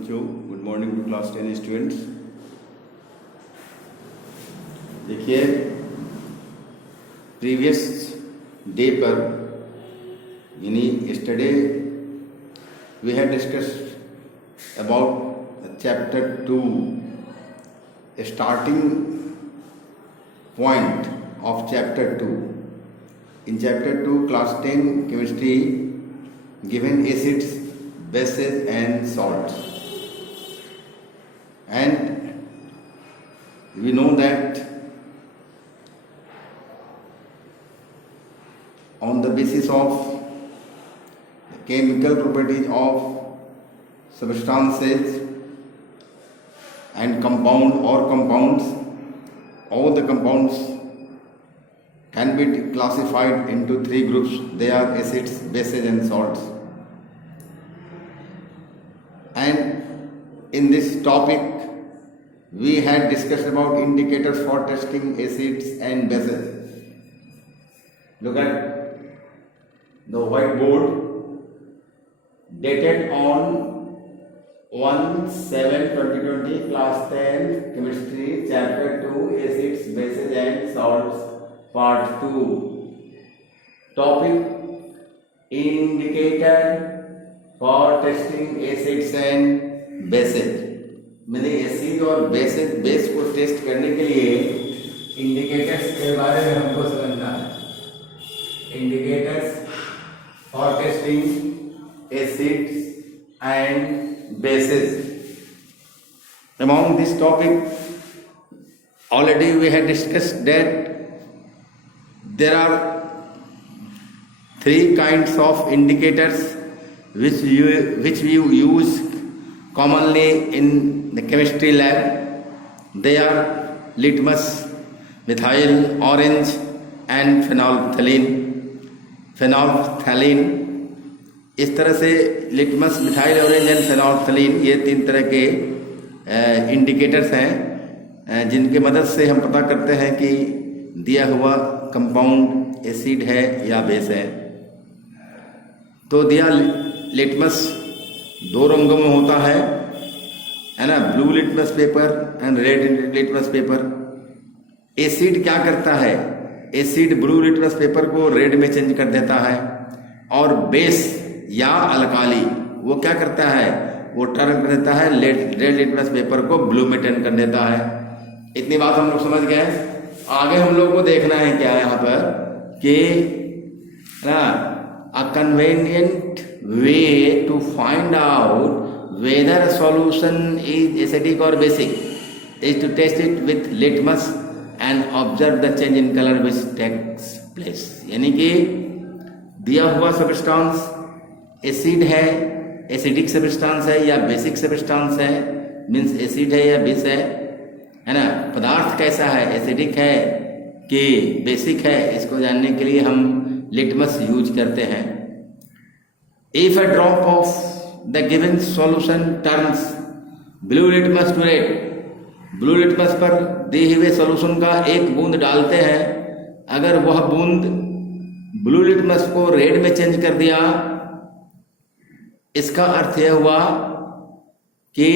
बच्चों, good morning to class 10 students. देखिए, previous day पर यानी yesterday we had discussed about chapter 2, starting point of chapter 2. In chapter 2, class 10 chemistry, given acids, bases and salts, and we know that on the basis of the chemical properties of substances and compound or compounds, all the compounds can be classified into three groups. They are acids, bases and salts. And in this topic we had discussed about indicators for testing acids and bases. Look at the whiteboard dated on 1/7/2020, class 10 chemistry, chapter 2, acids, bases and salts, part 2. Topic: indicator for testing acids and bases. मैंने acid और base को test करने के लिए indicators के बारे में हमको समझना है. Indicators for testing acids and bases. Among this topic already we had discussed that there are three kinds of indicators which we use commonly in the chemistry lab. They are litmus, methyl, orange and phenolphthalein. इस तरह से litmus, methyl orange and फेनोल्फथलीन, ये तीन तरह के indicators हैं जिनके मदद से हम पता करते हैं कि दिया हुआ कंपाउंड एसिड है या बेस है. तो दिया लिटमस दो रंगों में होता है ना, blue litmus paper and red litmus paper. Acid क्या करता है? एसिड ब्लू लिटमस पेपर को रेड में चेंज कर देता है, और बेस या अल्काली वो क्या करता है? वो टर्न कर देता है रेड लिटमस पेपर को ब्लू में टर्न कर देता है. इतनी बात हम लोग समझ गए. आगे हम लोग को देखना है क्या यहाँ पर कि a convenient way to find out whether solution is acidic और basic is to test it with litmus and observe the change in colour which takes place. यानी कि दिया हुआ सब्सटेंस एसिड है, एसिडिक सब्सटेंस है या बेसिक सब्सटेंस है, means acid है या बेस है ना. पदार्थ कैसा है, एसिडिक है कि बेसिक है, इसको जानने के लिए हम लिटमस यूज करते हैं. If a drop of the given solution turns blue litmus to red, blue litmus पर दिए हुए सॉल्यूशन का एक बूंद डालते हैं, अगर वह बूंद ब्लू लिटमस को रेड में चेंज कर दिया, इसका अर्थ यह हुआ कि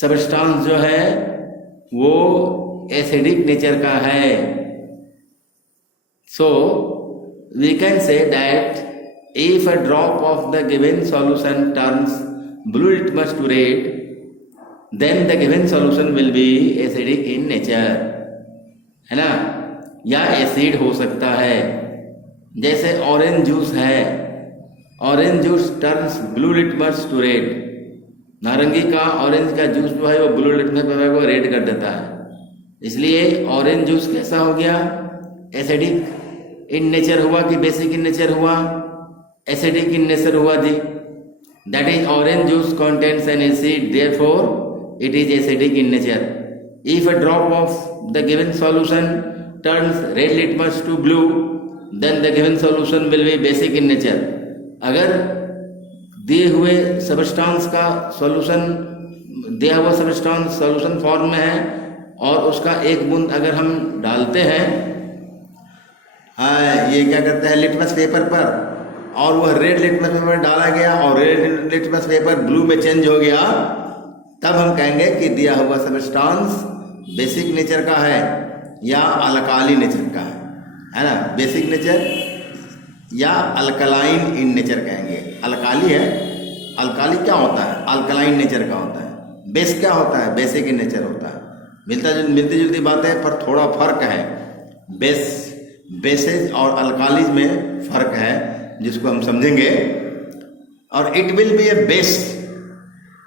सब्सटेंस जो है वो एसिडिक नेचर का है. So we can say that if a drop of the given solution turns blue litmus to red, then the given solution will be acidic in nature, है ना. या एसिड हो सकता है. जैसे ऑरेंज जूस है, orange juice turns blue litmus to red. नारंगी का, ऑरेंज का जूस जो है वो ब्लू लिटमस पेपर को रेड कर देता है. इसलिए ऑरेंज जूस कैसा हो गया? एसिडिक इन नेचर हुआ कि बेसिक इन नेचर हुआ? एसिडिक इन नेचर हुआ जी. That is orange juice contains an acid, therefore it is acidic in nature. If a drop of the given solution turns red litmus to blue, then the given solution will be basic in nature. अगर दिए हुए substance का solution, दिया हुआ substance solution form में है और उसका एक बूंद अगर हम डालते हैं, ये क्या करता है लिटमस पेपर पर, और वह रेड लिटमस पेपर डाला गया और रेड लिटमस पेपर ब्लू में चेंज हो गया, तब हम कहेंगे कि दिया हुआ सब्सटेंस बेसिक नेचर का है या अल्काली नेचर का है ना। बेसिक नेचर या अल्कलाइन इन नेचर कहेंगे। अल्काली है, अल्काली क्या होता है? अल्कलाइन नेचर का होता है। बेस क्या होता है? बेसिक इन नेचर होता है। मिलती जुलती बातें पर थोड़ा फर्क है। बेसेज और अल्कालीज में फर्क है जिसको हम समझेंगे। और it will be A base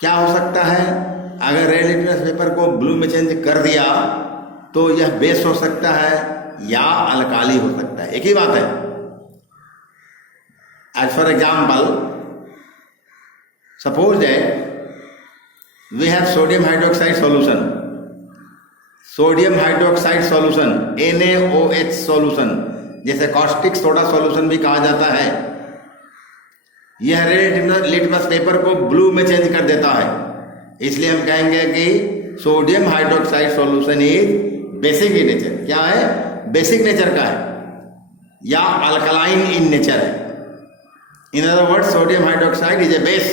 क्या हो सकता है? अगर रेड लिटमस पेपर को ब्लू में चेंज कर दिया तो यह बेस हो सकता है या अल्काली हो सकता है, एक ही बात है। As for example, suppose that we have sodium hydroxide solution, sodium hydroxide solution NaOH solution, जैसे कॉस्टिक सोडा सॉल्यूशन भी कहा जाता है। यह रेड लिटमस पेपर को ब्लू में चेंज कर देता है, इसलिए हम कहेंगे कि sodium hydroxide solution is basic in nature. क्या है? बेसिक नेचर का है या अल्कलाइन इन नेचर है। In other word, sodium hydroxide is a base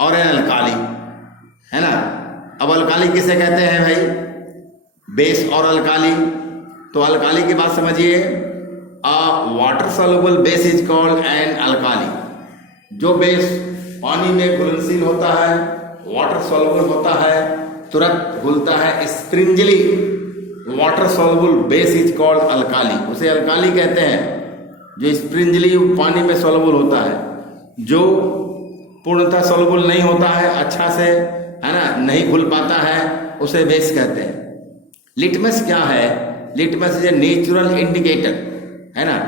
और एन अल्काली, है ना। अब अल्काली किसे कहते हैं भाई? बेस और अल्काली। तो अल्काली की बात समझिए, अ water soluble base is called an alkali. जो बेस पानी में घुलनशील होता है, वाटर सॉल्युबल होता है, तुरंत घुलता है, sparingly water soluble base is called alkali, उसे अल्काली कहते हैं। जो स्प्रिंजली पानी में सॉल्युबल होता है, जो पूर्णतः सॉल्युबल नहीं होता है अच्छा से, है ना, नहीं घुल पाता है, उसे बेस कहते हैं। लिटमस क्या है? Litmus is a natural indicator, है ना।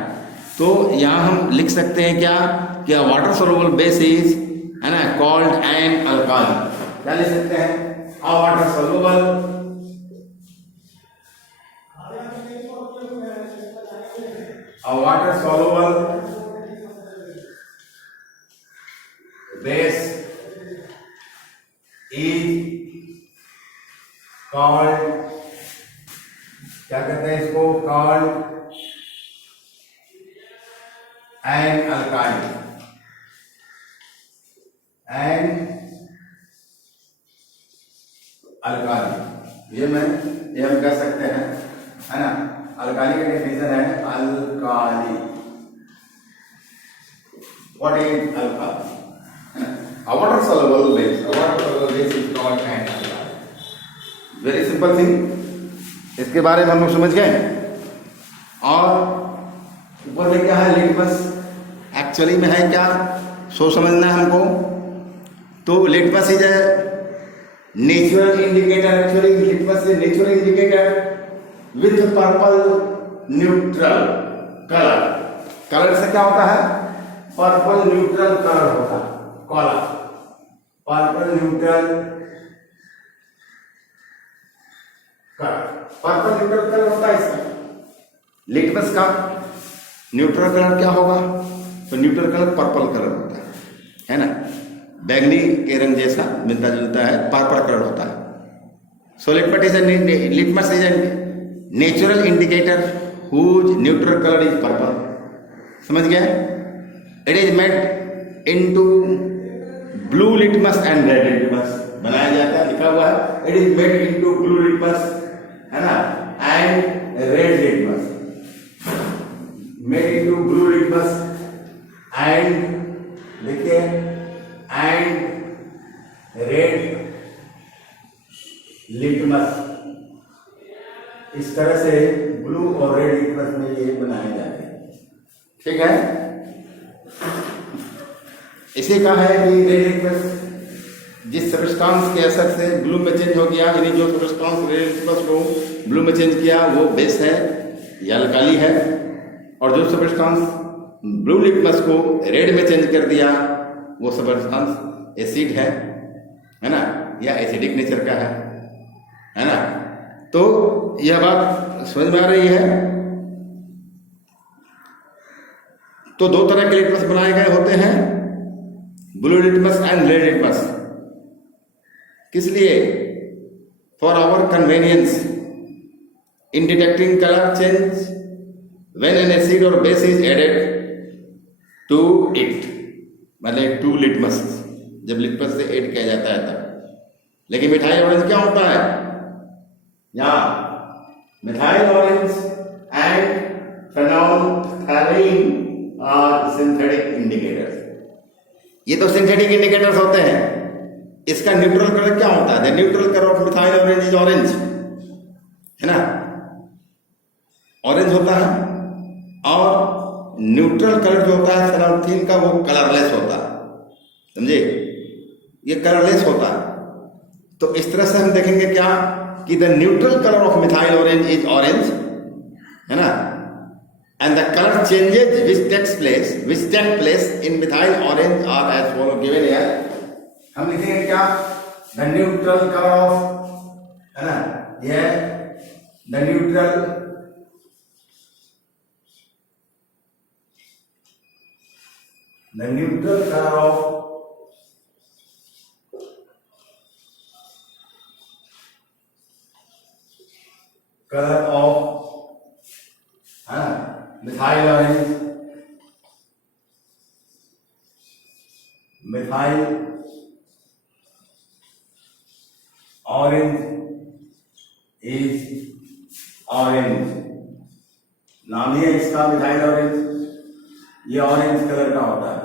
तो यहां हम लिख सकते हैं क्या कि वाटर सॉल्युबल बेस इज, है ना, कॉल्ड एन अल्काली। क्या लिख सकते हैं? अ water soluble base is called, क्या कहते हैं इसको? called an alkali, ये हम कह सकते हैं, है ना। अल्काली का डेफिनेशन है alkali. What is alkali? Water soluble base, water soluble base is called an alkali. Very simple thing, इसके बारे में हम लोग समझ गए। और ऊपर में क्या है? लिटमस एक्चुअली में है क्या, सो समझना है हमको। तो litmus is a natural indicator. Actually litmus is natural indicator with purple neutral colour. Colour से क्या होता है? पर्पल न्यूट्रल कलर होता है, colour purple neutral colour. Purple neutral colour होता है इसका। लिटमस का न्यूट्रल कलर क्या होगा? तो न्यूट्रल कलर पर्पल कलर होता है ना। बैंगनी के रंग जैसा मिलता जुलता है, पर्पल कलर होता है। So litmus is an natural indicator whose neutral color is purple। समझ गया? It is made into blue litmus and red litmus, बनाया जाता है, लिखा हुआ है it is made into blue litmus, है ना, and red litmus. Made into blue litmus and, देखिए, एंड रेड लिटमस। इस तरह से ब्लू और रेड लिटमस में ये बनाए जाते हैं। ठीक है, इसे कहा है कि रेड लिटमस जिस सब्सटेंस के असर से ब्लू में चेंज हो गया, यानी जो सब्सटेंस रेड लिटमस को ब्लू में चेंज किया वो बेस है या अल्काली है, और जो सब्सटेंस ब्लू लिटमस को रेड में चेंज कर दिया वो सब्सटेंस एसिड है ना, या एसिडिक नेचर का है ना। तो यह बात समझ में आ रही है। तो दो तरह के लिटमस बनाए गए होते हैं, blue litmus and red litmus. किस लिए? For our convenience in detecting colour change when an acid और base is added. To it, मतलब टू लिटमस, जब लिटमस से एड किया जाता है तब। लेकिन मिथाइल ऑरेंज क्या होता है? यहाँ methyl orange and phenolphthalein are synthetic indicators. ये तो सिंथेटिक इंडिकेटर्स होते हैं। इसका न्यूट्रल कलर क्या होता है? The neutral colour of methyl orange is orange, है ना, ऑरेंज होता है। और न्यूट्रल कलर जो होता है फेनोल्फथालीन का, वो कलरलेस होता है, समझे, ये कलरलेस होता है। तो इस तरह से हम देखेंगे क्या कि the neutral colour of methyl orange is orange, है ना, and the colour changes which take place in methyl orange are as follow given here. हम लिखेंगे क्या? द न्यूट्रल कलर ऑफ, है ना, ये द न्यूट्रल कलर ऑफ है ना मिथाइल ऑरेंज, इज ऑरेंज। नाम ही है इसका मिथाइल ऑरेंज। ये ऑरेंज कलर का होता है,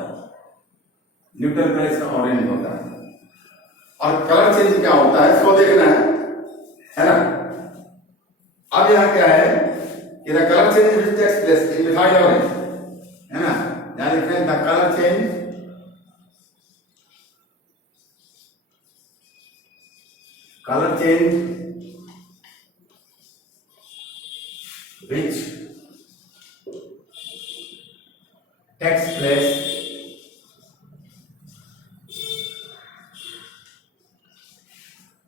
न्यूट्रल कलर इसका ऑरेंज होता है। और कलर चेंज क्या होता है इसको देखना है ना। अब यहाँ क्या है कि the colour change which takes place in methyl orange, है ना, यहाँ लिख रहे हैं the colour change which takes place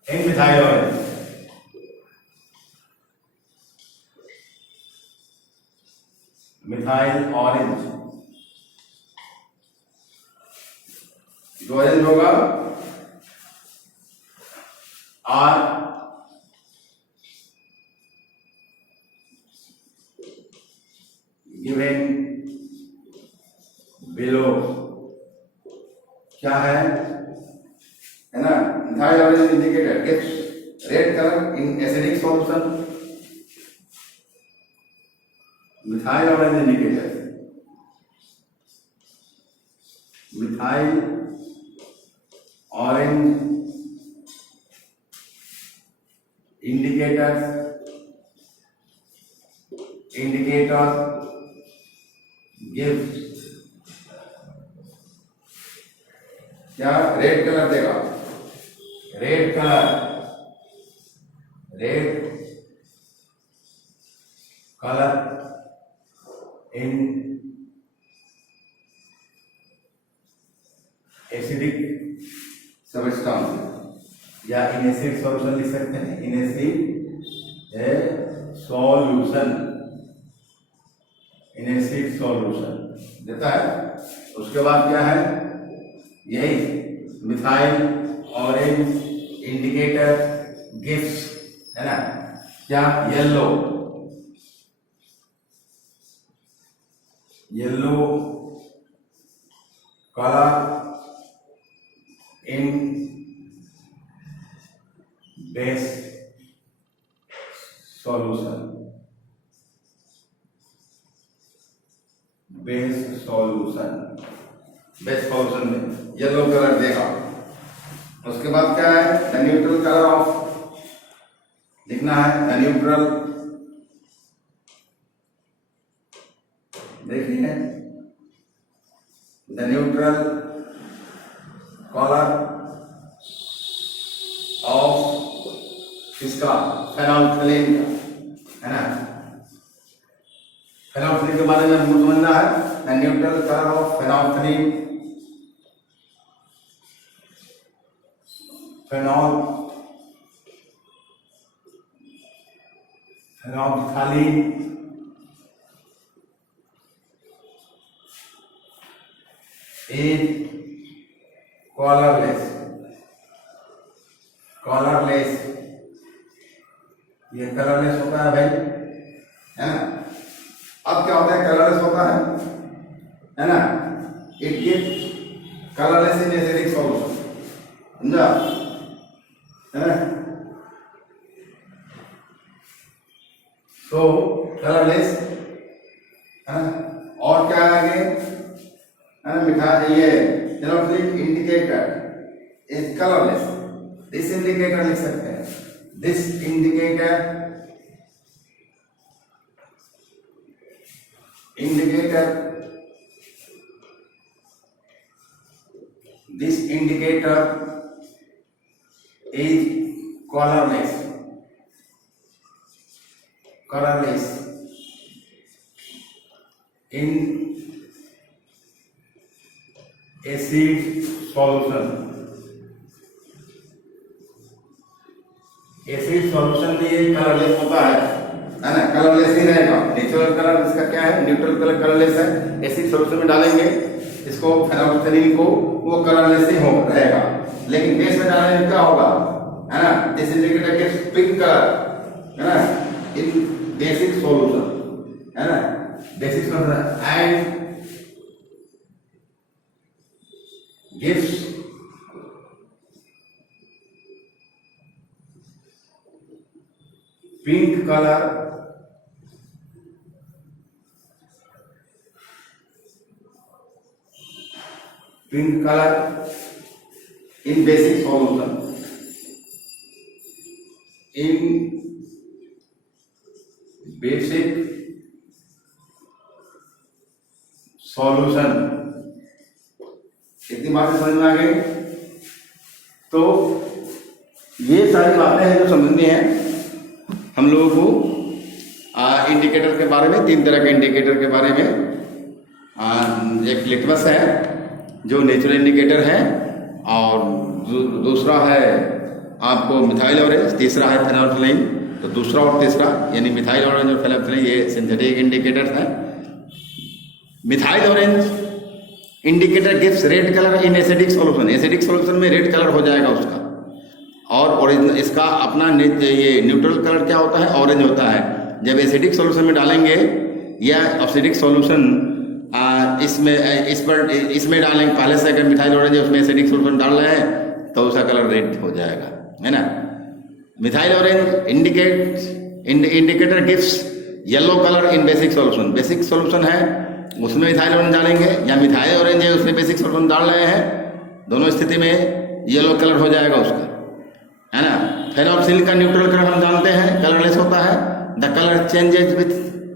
in methyl orange. Methyl orange जो ऑरेंज होगा आर गिवन बिलो। क्या है ना, methyl orange indicator gives red colour in acidic solution. Methyl orange indicator, methyl orange indicator gives क्या? Red colour देगा, red colour in acidic substance, या in acid solution लिख सकते हैं, इन एसिड सॉल्यूशन, इन acid solution देता है। उसके बाद क्या है, यही मिथाइल ऑरेंज इंडिकेटर गिव्स, है ना, क्या? येलो कलर इन बेस सॉल्यूशन, बेस सॉल्यूशन में येलो कलर देगा। उसके बाद क्या है, द न्यूट्रल कलर ऑफ लिखना है, द न्यूट्रल, देखिए द न्यूट्रल कलर ऑफ किसका? फेनोल्फथालीन का, है ना। फेनोल्फथालीन के बारे में हमको समझना है, the neutral colour of phenolphthalein, phenolphthalein is colorless, ये कलरलेस होता है भाई, है ना। अब क्या होता है, कलरलेस होता है ना, it gives colorless in acidic solution. समझा? तो कलरलेस और क्या आगे मिठाई ये electric indicator is colourless. This indicator लिख सकते हैं. This indicator this indicator is colorless in acid solution. Acid solution में ये कलरलेस होता है ना. कलरलेस ही रहेगा. नेचुरल कलर इसका क्या है, न्यूट्रल कलर कलरलेस है. एसिड सॉल्यूशन में डालेंगे इसको फेनोल्फथालीन को, वो कलरलेस ही हो रहेगा. लेकिन बेस में डालने में क्या होगा, है ना, this indicator gives pink colour, है ना, इन बेसिक सॉल्यूशन, है ना, basic solution and gives pink color in basic solution. In basic solution. इतनी बातें समझ में आ गई. तो ये सारी बातें हैं जो समझनी है हम लोगों को. इंडिकेटर के बारे में, 3 तरह के इंडिकेटर के बारे में. एक लिटमस है जो नेचुरल इंडिकेटर है, और दूसरा है आपको मिथाइल ऑरेंज, तीसरा है फेनोल्फथालीन. तो दूसरा और तीसरा यानी मिथाइल ऑरेंज और फेनोल्फथालीन ये सिंथेटिक इंडिकेटर्स हैं. Methyl orange indicator gives red colour in acidic solution. Acidic solution में रेड कलर हो जाएगा उसका. और ओरिजिनल इसका अपना ये न्यूट्रल कलर क्या होता है, ऑरेंज होता है. जब एसिडिक सॉल्यूशन में डालेंगे या एसिडिक सॉल्यूशन इसमें डालेंगे, पहले से अगर मिथाइल ऑरेंज उसमें एसिडिक सॉल्यूशन डाल रहे हैं तो उसका कलर रेड हो जाएगा, है ना. Methyl orange indicator gives yellow colour इन बेसिक सॉल्यूशन. बेसिक सॉल्यूशन है उसमें मिथाइल ऑरेंज डालेंगे, या मिथाइल ऑरेंज है उसमें बेसिक सॉल्यूशन डाल रहे हैं, दोनों स्थिति में येलो कलर हो जाएगा उसका, है ना. फेनोल्फथालीन का न्यूट्रल कलर हम जानते हैं कलरलेस होता है. द कलर चेंजेस विथ,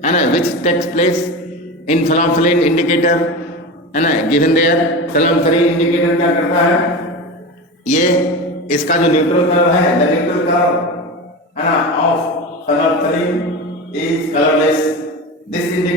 है ना, which takes place in phenolphthalein indicator, है ना, गिवन देयर. फेनोल्फथालीन इंडिकेटर क्या करता है, ये इसका जो न्यूट्रल कलर है, द न्यूट्रल कलर, है ना, of phenolphthalein is colourless. This indicator